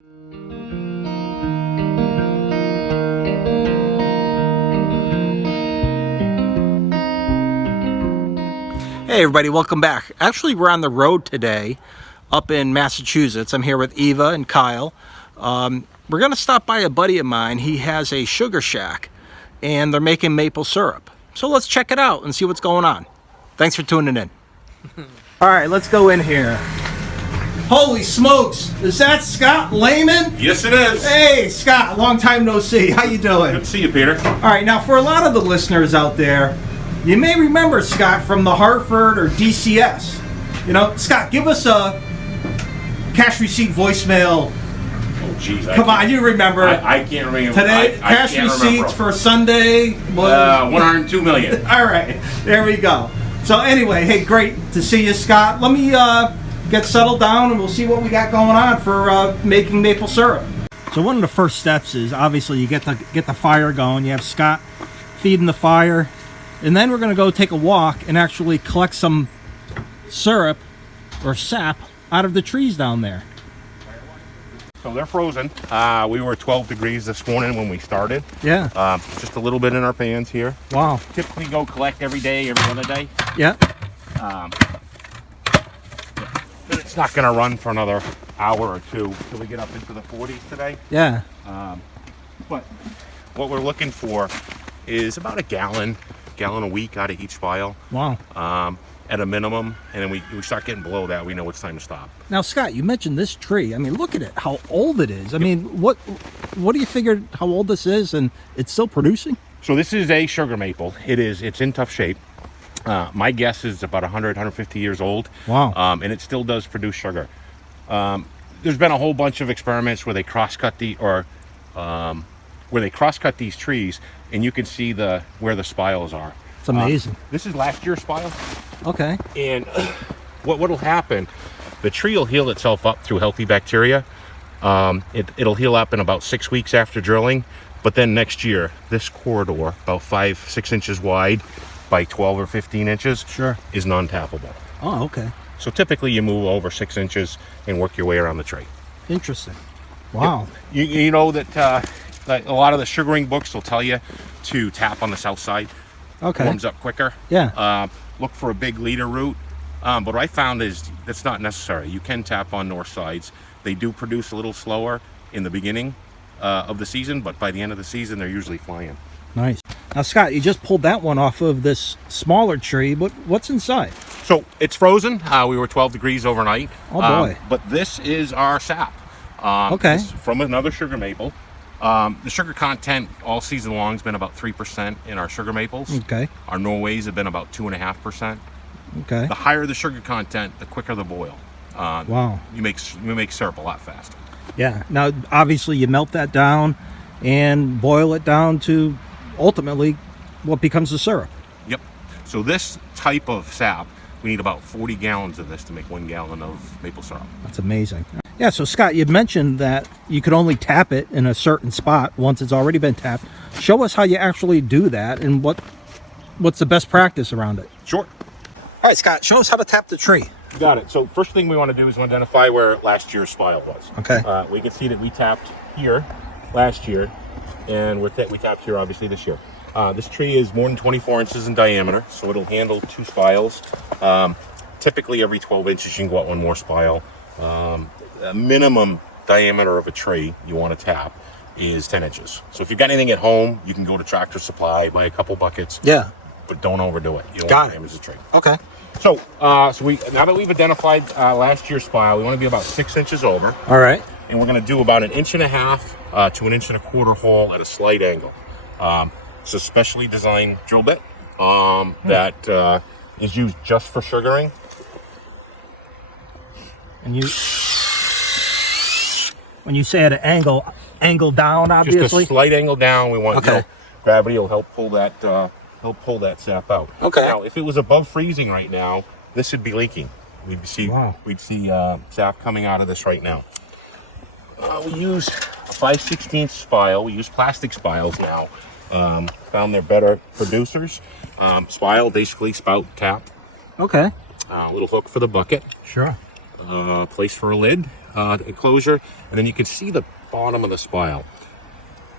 Hey everybody, welcome back. Actually, we're on the road today up in Massachusetts. I'm here with Eva and Kyle. We're going to stop by a buddy of mine. He has a sugar shack and they're making maple syrup. So let's check it out and see what's going on. Thanks for tuning in. All right, let's go in here. Holy smokes, is that Scott Lehman? Yes, it is. Hey, Scott, long time no see. How you doing? Good to see you, Peter. All right, now for a lot of the listeners out there, you may remember Scott from the Hartford or DCS. You know, Scott, give us a cash receipt voicemail. Oh, geez. Come on, you remember. I can't remember. Today, cash receipts for Sunday was 102 million. All right, there we go. So anyway, hey, great to see you, Scott. Let me get settled down and we'll see what we got going on for making maple syrup. So one of the first steps is obviously you get the fire going. You have Scott feeding the fire. And then we're going to go take a walk and actually collect some syrup or sap out of the trees down there. So they're frozen. We were 12 degrees this morning when we started. Yeah. Just a little bit in our pans here. Wow. Typically go collect every day, every other day. Yeah. But it's not going to run for another hour or two till we get up into the 40s today. Yeah. But what we're looking for is about a gallon a week out of each vial. Wow. At a minimum, and then we start getting below that, we know it's time to stop. Now, Scott, you mentioned this tree. I mean, look at it, how old it is. I mean, what do you figure how old this is, and it's still producing? So this is a sugar maple. It's in tough shape. My guess is about 150 years old. Wow. And it still does produce sugar. There's been a whole bunch of experiments where they cross-cut these trees, and you can see where the spires are. It's amazing. This is last year's spire. Okay. And what'll happen, the tree will heal itself up through healthy bacteria. It'll heal up in about 6 weeks after drilling, but then next year, this corridor, about 5-6 inches wide by 12 or 15 inches, sure, is non-tappable. Oh, okay. So typically you move over 6 inches and work your way around the tree. Interesting. Wow. You know that like a lot of the sugaring books will tell you to tap on the south side. Okay. Warms up quicker. Yeah. Look for a big leader root. But what I found is that's not necessary. You can tap on north sides. They do produce a little slower in the beginning of the season, but by the end of the season, they're usually flying. Nice. Now, Scott, you just pulled that one off of this smaller tree, but what's inside? So it's frozen. We were 12 degrees overnight. Oh, boy. But this is our sap. Okay. This is from another sugar maple. The sugar content all season long has been about 3% in our sugar maples. Okay. Our Norways have been about 2.5%. Okay. The higher the sugar content, the quicker the boil. Wow. You make syrup a lot faster. Yeah. Now, obviously, you melt that down and boil it down to ultimately what becomes the syrup. Yep. So this type of sap, we need about 40 gallons of this to make 1 gallon of maple syrup. That's amazing. Yeah, so Scott, you mentioned that you could only tap it in a certain spot once it's already been tapped. Show us how you actually do that and what's the best practice around it. Sure. All right, Scott, show us how to tap the tree. You got it. So first thing we want to do is identify where last year's spile was. Okay. We can see that we tapped here last year, and we tapped here obviously this year. This tree is more than 24 inches in diameter, so it'll handle 2 spiles. Typically every 12 inches you can go out 1 more spile. A minimum diameter of a tree you want to tap is 10 inches. So if you've got anything at home, you can go to Tractor Supply, buy a couple buckets. Yeah. But don't overdo it. You don't Got want it. to damage the tree. Okay. So, now that we've identified last year's spile, we want to be about 6 inches over. All right. And we're going to do about 1.5 inches to 1.25 inches hole at a slight angle. It's a specially designed drill bit that is used just for sugaring. And when you say at an angle down, obviously? Just a slight angle down. We want gravity will help pull that sap out. Okay. Now, if it was above freezing right now, this would be leaking. We'd see sap coming out of this right now. We use a 5/16 spile. We use plastic spiles now. Found they're better producers. Spile, basically spout, tap. Okay. Little hook for the bucket. Sure. Place for a lid. enclosure, and then you can see the bottom of the spile.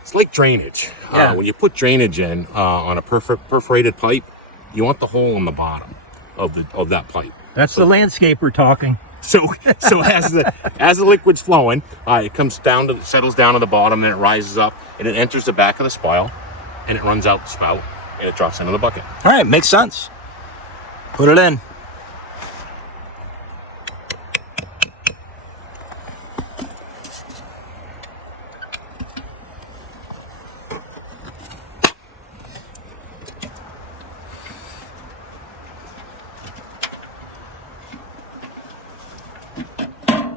It's like drainage. Yeah. When you put drainage in on a perforated pipe, you want the hole in the bottom of that pipe. That's the landscaper talking. So as the liquid's flowing, it comes down to, settles down to the bottom, then it rises up, and it enters the back of the spile, and it runs out the spout, and it drops into the bucket. All right, makes sense. Put it in.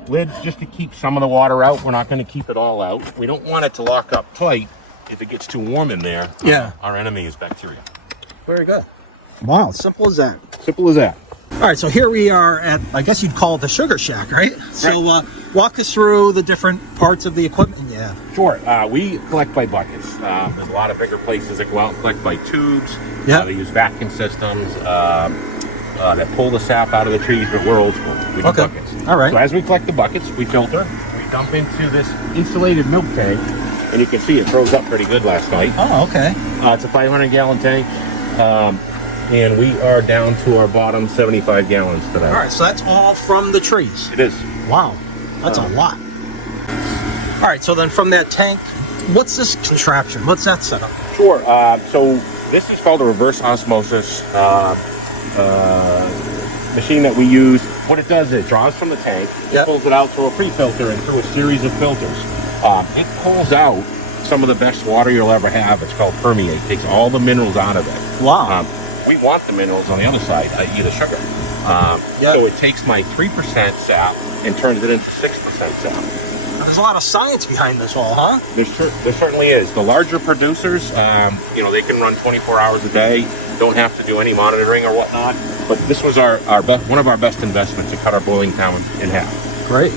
Lid just to keep some of the water out. We're not going to keep it all out. We don't want it to lock up tight. If it gets too warm in there, yeah, our enemy is bacteria. Very good. Wow, simple as that. Simple as that. All right, so here we are at, I guess you'd call it the sugar shack, right? So walk us through the different parts of the equipment you have. Sure. We collect by buckets. There's a lot of bigger places that go out and collect by tubes. Yeah. They use vacuum systems that pull the sap out of the trees, but we're old school. We do buckets. All right. So as we collect the buckets, we filter. We dump into this insulated milk tank, and you can see it froze up pretty good last night. Oh, okay. It's a 500-gallon tank, and we are down to our bottom 75 gallons today. All right, so that's all from the trees. It is. Wow, that's a lot. All right, so then from that tank, what's this contraption? What's that setup? Sure. So this is called a reverse osmosis machine that we use. What it does is it draws from the tank, it pulls it out through a pre-filter and through a series of filters. It pulls out some of the best water you'll ever have. It's called permeate. It takes all the minerals out of it. Wow. We want the minerals on the other side, i.e. the sugar. So it takes my 3% sap and turns it into 6% sap. There's a lot of science behind this all, huh? There certainly is. The larger producers, they can run 24 hours a day, don't have to do any monitoring or whatnot. But this was one of our best investments to cut our boiling time in half. Great.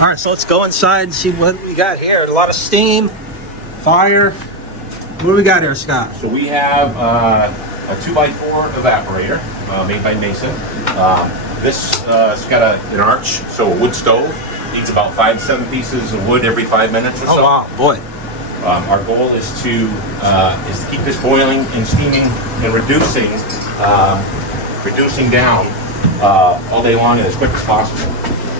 All right, so let's go inside and see what we got here. A lot of steam, fire. What do we got here, Scott? So we have a 2x4 evaporator made by Mason. This has got an arch, so a wood stove. Needs about 5 to 7 pieces of wood every 5 minutes or so. Oh wow, boy! Our goal is to keep this boiling and steaming and reducing down all day long and as quick as possible.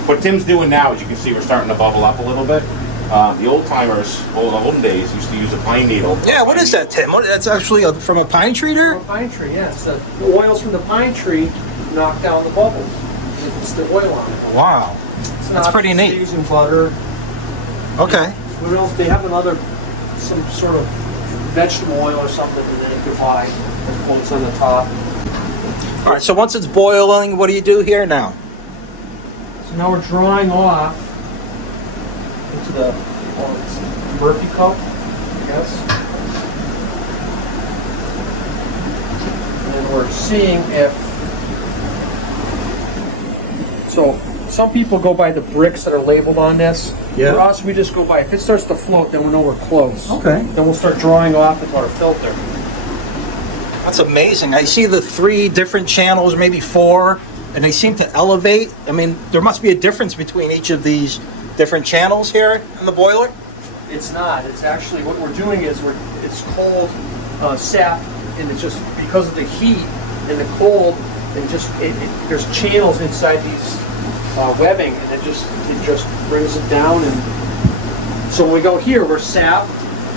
What Tim's doing now, as you can see, we're starting to bubble up a little bit. The old timers, the olden days, used to use a pine needle. Yeah, what is that, Tim? That's actually from a pine tree there? From a pine tree, yes. The oils from the pine tree knock down the bubbles. It's the oil on it. Wow. That's pretty neat. Using butter. Okay. What else? They have some sort of vegetable oil or something that they can buy that floats on the top. All right, so once it's boiling, what do you do here now? So now we're drawing off into the Murphy cup, I guess. And we're seeing if... So some people go by the bricks that are labeled on this. Yeah. For us, we just go by, if it starts to float, then we know we're close. Okay. Then we'll start drawing off into our filter. That's amazing. I see the 3 different channels, maybe 4, and they seem to elevate. I mean, there must be a difference between each of these different channels here in the boiler? It's not. It's actually, what we're doing is it's cold sap, and it's just because of the heat and the cold, and there's channels inside these webbing, and it just brings it down. And so when we go here, we're sap,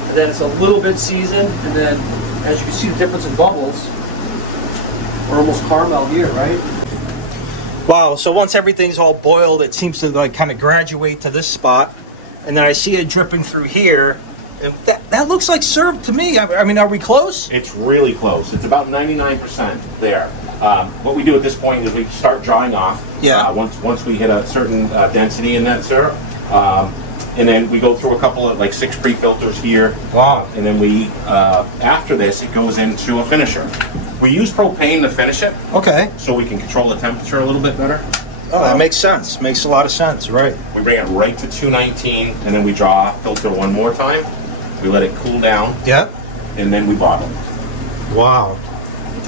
and then it's a little bit seasoned, and then as you can see the difference in bubbles, we're almost caramel here, right? Wow, so once everything's all boiled, it seems to like kind of graduate to this spot, and then I see it dripping through here, and that looks like syrup to me. I mean, are we close? It's really close. It's about 99% there. What we do at this point is we start drying off. Yeah. Once we hit a certain density in that syrup, and then we go through a couple of 6 pre-filters here. Wow. And then we, after this, it goes into a finisher. We use propane to finish it. Okay. So we can control the temperature a little bit better. Oh, that makes sense. Makes a lot of sense, right? We bring it right to 219, and then we draw off filter one more time. We let it cool down. Yep. And then we bottle. Wow.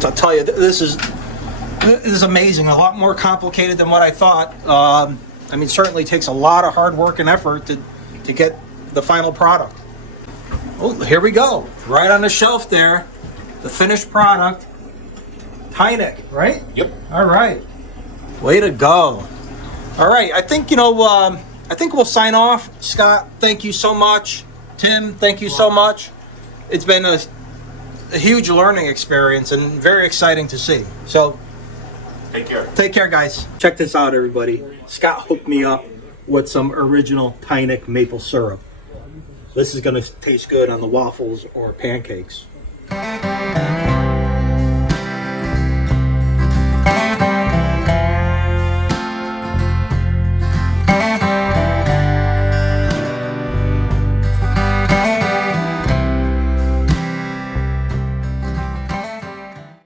I'll tell you, this is amazing. A lot more complicated than what I thought. I mean, certainly takes a lot of hard work and effort to get the final product. Oh, here we go. Right on the shelf there. The finished product. Tynic, right? Yep. All right. Way to go. All right. I think, I think we'll sign off. Scott, thank you so much. Tim, thank you so much. It's been a huge learning experience and very exciting to see. So, Take care. take care, guys. Check this out, everybody. Scott hooked me up with some original Tynic maple syrup. This is going to taste good on the waffles or pancakes.